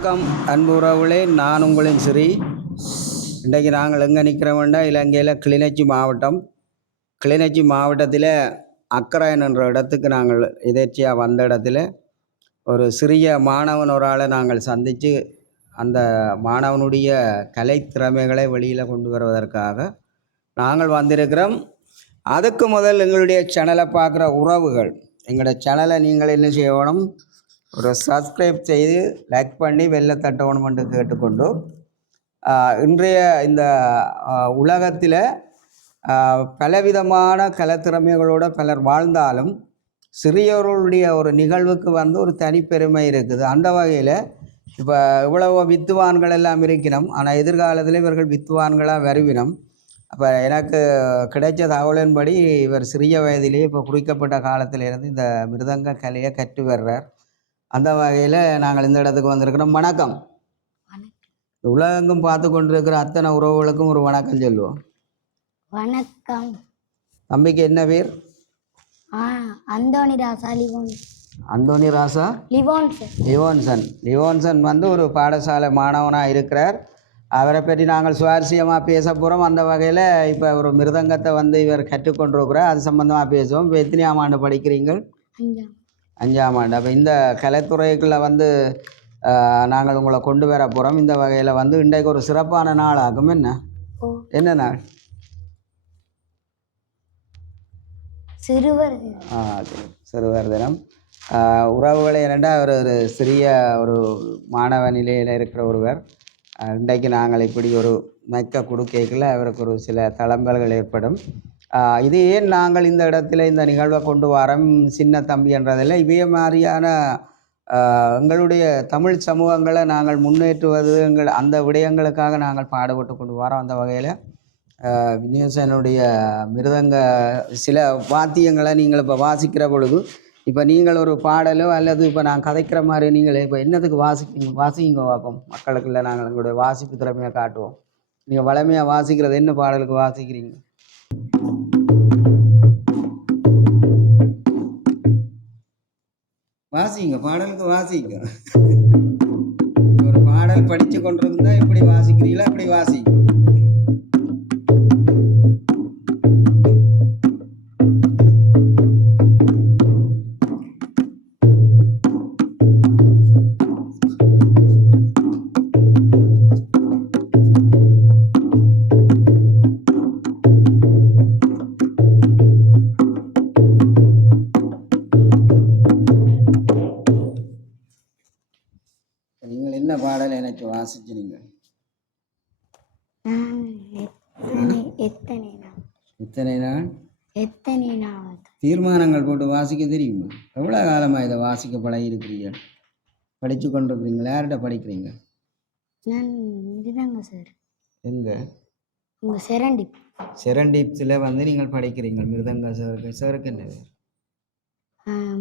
வணக்கம் அன்பு உறவுகளே. நான் உங்களின் ஸ்ரீ. இன்றைக்கு நாங்கள் எங்கே நிற்கிறோம்னா இலங்கையில் கிளிநொச்சி மாவட்டம். கிளிநொச்சி மாவட்டத்தில் அக்கராயன் என்ற இடத்துக்கு நாங்கள் எதேர்ச்சியாக வந்த இடத்துல ஒரு சிறிய மாணவன் ஒரு ஆளை நாங்கள் சந்தித்து அந்த மாணவனுடைய கலை திறமைகளை வெளியில் கொண்டு வருவதற்காக நாங்கள் வந்திருக்கிறோம். அதுக்கு முதல் எங்களுடைய சேனலை பார்க்குற உறவுகள். எங்களோட சேனலை நீங்கள் என்ன செய்யணும்? ஒரு சப்ஸ்கிரைப் செய்து லைக் பண்ணி வெளில தட்டணும் என்று கேட்டுக்கொண்டு இன்றைய இந்த உலகத்தில் பலவிதமான கலத்திறமைகளோடு பலர் வாழ்ந்தாலும் சிறியவர்களுடைய ஒரு நிகழ்வுக்கு வந்து ஒரு தனிப்பெருமை இருக்குது அந்த வகையில் இப்போ இவ்வளவு வித்துவான்கள் எல்லாம் இருக்கணும் ஆனால் எதிர்காலத்தில் இவர்கள் வித்துவான்களாக வருவினம் அப்போ எனக்கு கிடைச்ச தகவலின்படி இவர் சிறிய வயதிலேயே இப்போ குறிக்கப்பட்ட காலத்திலிருந்து இந்த மிருதங்க கலையை கற்று வர்றார் அந்த வகையில் நாங்கள் இந்த இடத்துக்கு வந்திருக்கிறோம். வணக்கம். உலகெங்கும் பார்த்து கொண்டிருக்கிற அத்தனை உறவுகளுக்கும் ஒரு வணக்கம் சொல்லுவோம். வணக்கம். தம்பிக்கு என்ன பேர்? ராசா லிவோன். அந்தோனி ராசா? லிவோன் சார். லிவோன்சன் லிவோன்சன் வந்து ஒரு பாடசாலை மாணவனாக இருக்கிறார். அவரை பற்றி நாங்கள் சுவாரஸ்யமாக பேச போகிறோம் அந்த வகையில் இப்போ ஒரு மிருதங்கத்தை வந்து இவர் கற்றுக்கொண்டிருக்கிறார் அது சம்மந்தமாக பேசுவோம். இப்போ எத்தனையாம் ஆண்டு படிக்கிறீங்கள்? அஞ்சாம். அஞ்சாம் ஆண்டு. அப்போ இந்த கலைத்துறைக்குள்ள வந்து நாங்கள் உங்களை கொண்டு வர போகிறோம் இந்த வகையில் வந்து இன்றைக்கு ஒரு சிறப்பான நாள் ஆகும் என்ன என்ன நாள்? சிறுவர் ஆ, சிறுவர் தினம். ஆஹ், உறவுகளை இரண்டா அவர் ஒரு சிறிய ஒரு மாணவ நிலையில் இருக்கிற ஒருவர் இன்றைக்கு நாங்கள் இப்படி ஒரு மெக்க கொடுக்கைக்குள்ள அவருக்கு ஒரு சில தளம்பல்கள் ஏற்படும். இது ஏன் நாங்கள் இந்த இடத்துல இந்த நிகழ்வை கொண்டு வரோம்? சின்ன தம்பி என்றதில்லை. இதே மாதிரியான எங்களுடைய தமிழ் சமூகங்களை நாங்கள் முன்னேற்றுவது எங்கள் அந்த விடயங்களுக்காக நாங்கள் பாடுபட்டு கொண்டு வரோம் அந்த வகையில். வினேசனுடைய மிருதங்க சில வாத்தியங்களை நீங்கள் இப்போ வாசிக்கிற பொழுது இப்போ நீங்கள் ஒரு பாடலோ அல்லது இப்போ நான் கதைக்கிற மாதிரி நீங்கள் இப்போ என்னத்துக்கு வாசிக்கிங்க வாசிங்க பார்ப்போம் மக்களுக்குள்ள நாங்கள் எங்களுடைய வாசிப்பு திறமையை காட்டுவோம். நீங்கள் வளமையாக வாசிக்கிறது என்ன பாடலுக்கு வாசிக்கிறீங்க? வாசிங்க பாடலுக்கு வாசிங்க. ஒரு பாடல் படித்து கொண்டிருந்தா எப்படி வாசிக்கிறீங்களா இப்படி வாசிக்கும் வாசிச்சு நீங்கள் எத்தனை நாள்? எத்தனை நாள்? தீர்மானங்கள் போட்டு வாசிக்க தெரியுமா? எவ்வளோ காலமாக இதை வாசிக்க பழகி இருக்கிறீங்க படித்து கொண்டிருக்கிறீங்களா? யார்கிட்ட படிக்கிறீங்க? நான் இதுதாங்க சார். எங்கே? உங்கள் செரண்டி. செரண்டிப்ஸில் வந்து நீங்கள் படிக்கிறீங்க மிருதங்க சாருக்கு. சாருக்கு என்ன பேர்?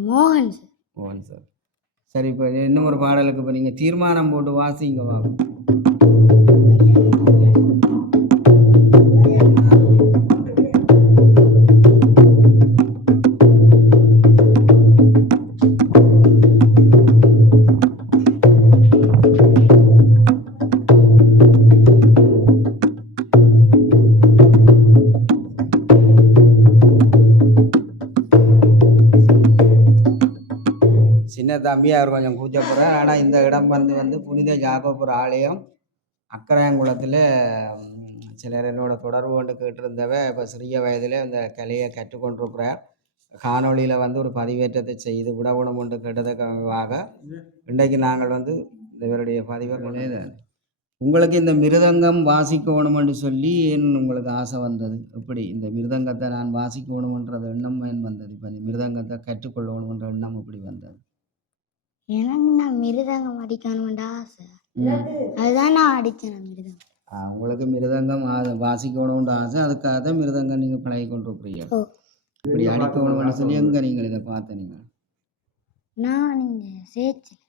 மோகன் சார். மோகன் சார். சரி இப்போ இன்னும் ஒரு பாடலுக்கு இப்போ நீங்கள் தீர்மானம் போட்டு வாசிங்க வா. சின்ன தம்பி அவர் கொஞ்சம் கூச்சப்படுறார் ஆனால் இந்த இடம் வந்து வந்து புனித ஜாகோபுர ஆலயம். அக்கராயங்குளத்தில் சிலர் என்னோட தொடர்பு கொண்டு கேட்டிருந்தவ இப்போ சிறிய வயதில் இந்த கலையை கற்றுக்கொண்டிருக்கிறார். காணொளியில் வந்து ஒரு பதிவேற்றத்தை செய்து விடணும் என்று கேட்டதுக்காக இன்றைக்கு நாங்கள் வந்து இவருடைய பதிவை கொண்டு உங்களுக்கு இந்த மிருதங்கம் வாசிக்கணும்னு சொல்லி ஏன் உங்களுக்கு ஆசை வந்தது? எப்படி இந்த மிருதங்கத்தை நான் வாசிக்கணுமன்றது எண்ணம் ஏன் வந்தது? இப்போ இந்த மிருதங்கத்தை கற்றுக்கொள்ளணுமன்ற எண்ணம் எப்படி வந்தது? எனக்கு நான் மிருதங்கம் அடிக்கணும்னு ஆசை அதுதான் நான் அடித்தேன் மிருதங்கம். உங்களுக்கு மிருதங்கம் வாசிக்கணும்னு ஆசை அதுக்காக தான் மிருதங்கம் நீங்கள் பழகி கொண்டு ஓ. இப்படி அடிக்கணும்னு சொல்லி எங்கே நீங்கள் இதை பார்த்த நீங்கள் நான் இங்கே சேச்சில்.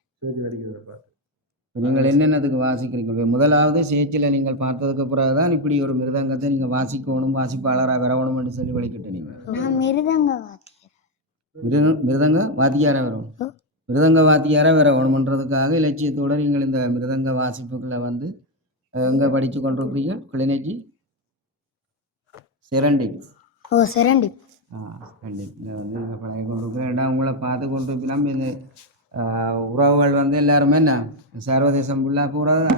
நீங்கள் என்னென்னதுக்கு வாசிக்கிறீங்க? முதலாவது சேச்சில் நீங்கள் பார்த்ததுக்கு பிறகு தான் இப்படி ஒரு மிருதங்கத்தை நீங்கள் வாசிக்கணும் வாசிப்பாளராக வரணும்னு சொல்லி வழிகிட்டு நீங்கள் நான் மிருதங்க வாத்தியர். மிரு மிருதங்க வாத்தியாராக வரும் ஓ. மிருதங்க வாத்தியாரை வேற வேணுமன்றதுக்காக இலட்சியத்தோட நீங்கள் இந்த மிருதங்க வாசிப்புகளை வந்து எங்கே படித்து கொண்டிருக்கிறீங்க? கிளிநொச்சி? சிரண்டி. ஓ சிரண்டி. ஆ சிரண்டி. இதில் வந்து பழகி கொண்டிருக்கிறேன். ஏன்னா உங்களை பார்த்து கொண்டு இருக்கலாம் இந்த உறவுகள் வந்து எல்லாருமே என்ன? சர்வதேசம் ஃபுல்லாக போகிறது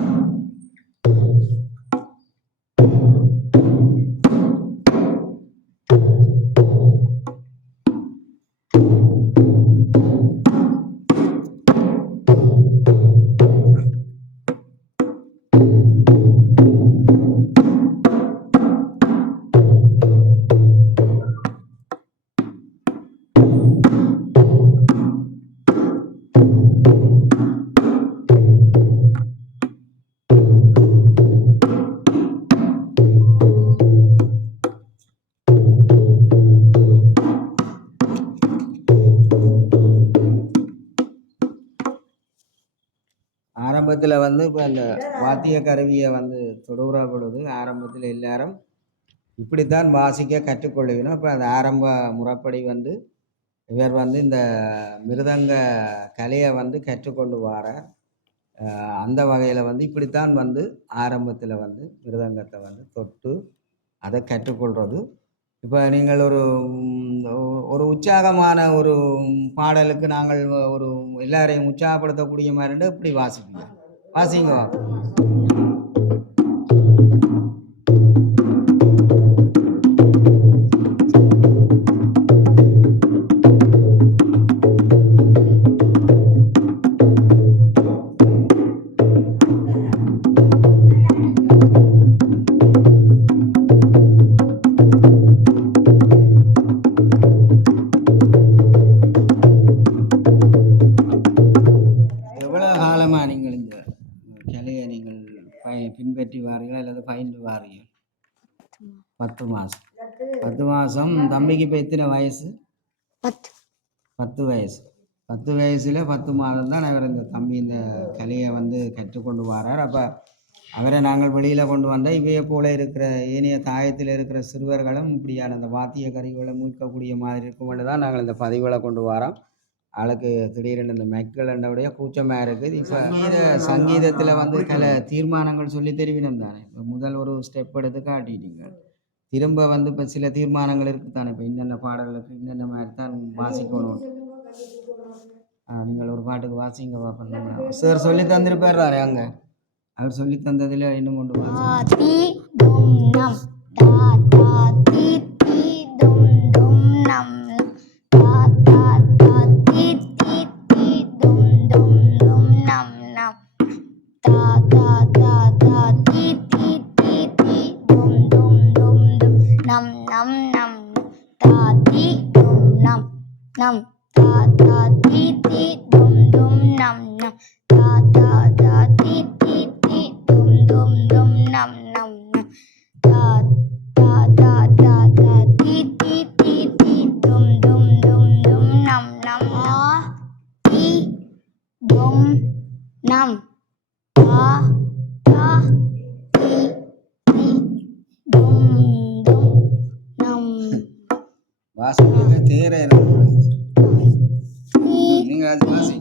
ஆரம்பத்தில் வந்து இப்போ இந்த வாத்திய கருவியை வந்து தொடுகிற பொழுது ஆரம்பத்தில் எல்லாரும் இப்படித்தான் வாசிக்க கற்றுக்கொள்ளுவினோம் இப்போ அந்த ஆரம்ப முறைப்படி வந்து இவர் வந்து இந்த மிருதங்க கலையை வந்து கற்றுக்கொண்டு வர அந்த வகையில் வந்து இப்படித்தான் வந்து ஆரம்பத்தில் வந்து மிருதங்கத்தை வந்து தொட்டு அதை கற்றுக்கொள்வது இப்போ நீங்கள் ஒரு ஒரு உற்சாகமான ஒரு பாடலுக்கு நாங்கள் ஒரு எல்லாரையும் உற்சாகப்படுத்தக்கூடிய மாதிரி இப்படி வாசிப்பீங்க. வாசிங்க எவ்வளோ பத்து மாதம் பத்து. மாதம் தம்பிக்கு இப்போ எத்தனை வயசு? பத்து. பத்து வயசு. பத்து வயசில் பத்து மாதம் தான் அவர் இந்த தம்பி இந்த கலையை வந்து கற்றுக்கொண்டு வரார் அப்போ அவரை நாங்கள் வெளியில் கொண்டு வந்தால் இவையை போல இருக்கிற ஏனைய தாயத்தில் இருக்கிற சிறுவர்களும் இப்படியான இந்த வாத்திய கருவிகளை மீட்கக்கூடிய மாதிரி இருக்கும் தான் நாங்கள் இந்த பதிவுகளை கொண்டு வரோம் ஆளுக்கு திடீரென இந்த மெக்கள் என்னுடைய கூச்சமாக இருக்குது. இப்போ சங்கீத சங்கீதத்தில் வந்து சில தீர்மானங்கள் சொல்லி தெரிவினம் தானே. இப்போ முதல் ஒரு ஸ்டெப் எடுத்து காட்டிட்டீங்க. திரும்ப வந்து இப்போ சில தீர்மானங்கள் இருக்குது தானே இப்போ இன்னென்ன பாடல்களுக்கு இன்னென்ன மாதிரி தான் வாசிக்கணும்? நீங்கள் ஒரு பாட்டுக்கு வாசிங்க பார்ப்போம் சார் சொல்லி தந்திருப்பாரு அங்கே. அவர் சொல்லி தந்ததில் இன்னும் கொண்டு நம் தா தா தி தி தும் தும் நம் நம் வாசிக்க தேர இருக்கு தி நீங்கள் அது வாசி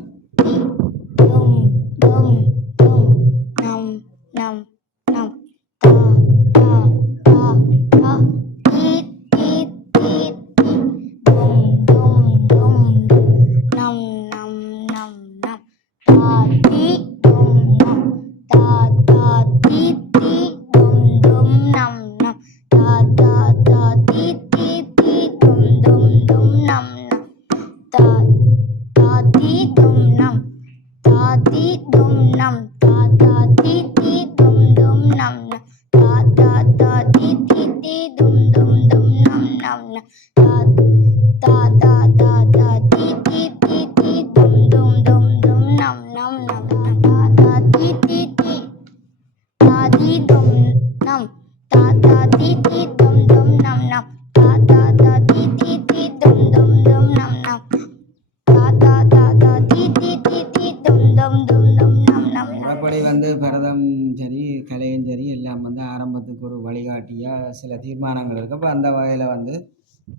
வந்து பரதம் சரி கலையும் சரி எல்லாம் வந்து ஆரம்பத்துக்கு ஒரு வழிகாட்டியாக சில தீர்மானங்கள் இருக்கு. அப்போ அந்த வகையில் வந்து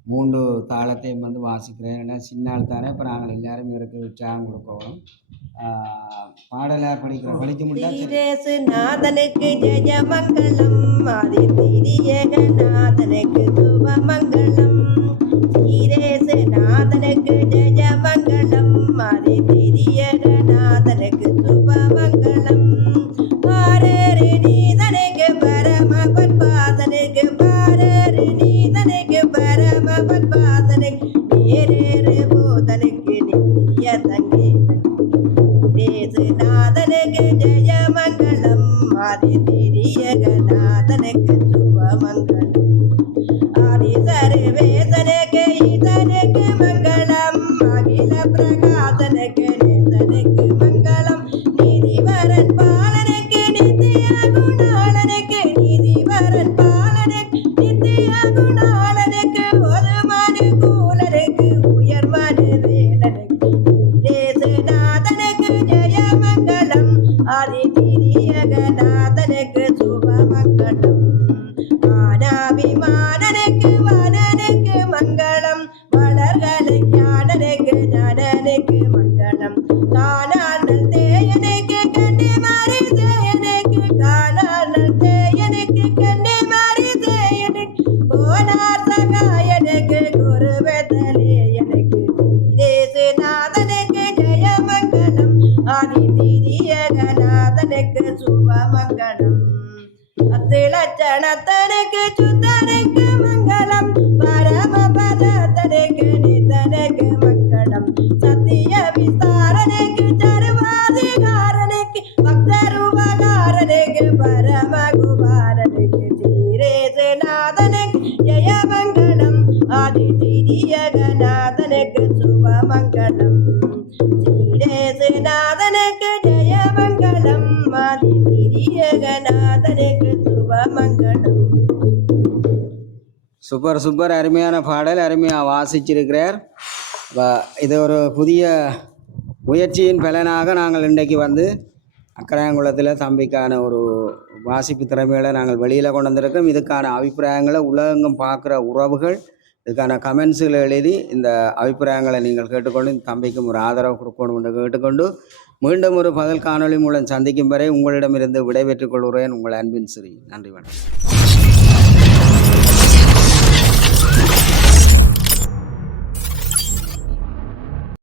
மூன்று தாளத்தையும் வந்து வாசிக்கிறேன். ஏன்னா சின்ன ஆள் தானே இப்போ நாங்கள் எல்லாரும் இவருக்கு உற்சாகம் கொடுக்கணும் ஆஹ் பாடலை படிக்கிற படிக்க முடியாது ஸ்ரீரேசு நாதனுக்கு ஜெயமங்கலம் ஆதி சுபமங்கலம் ஸ்ரீரேசு நாதனுக்கு ஜெயமங்கலம் ஆதி bebé. ചണത്തനക്ക് ചുത്തനക്ക് മംഗളം. പര சூப்பர் சூப்பர். அருமையான பாடல் அருமையாக வாசிச்சிருக்கிறார். இது ஒரு புதிய முயற்சியின் பலனாக நாங்கள் இன்றைக்கு வந்து அக்கராயங்குளத்தில் தம்பிக்கான ஒரு வாசிப்பு திறமைகளை நாங்கள் வெளியில் கொண்டு வந்திருக்கோம் இதுக்கான அபிப்பிராயங்களை உலகெங்கும் பார்க்குற உறவுகள் இதுக்கான கமெண்ட்ஸுகளை எழுதி இந்த அபிப்பிராயங்களை நீங்கள் கேட்டுக்கொண்டு இந்த தம்பிக்கும் ஒரு ஆதரவு கொடுக்கணும் என்று கேட்டுக்கொண்டு மீண்டும் ஒரு பதில் காணொளி மூலம் சந்திக்கும் வரை உங்களிடமிருந்து விடைபெற்றுக் கொள்கிறேன். உங்கள் அன்பின் சிறி. நன்றி வணக்கம்.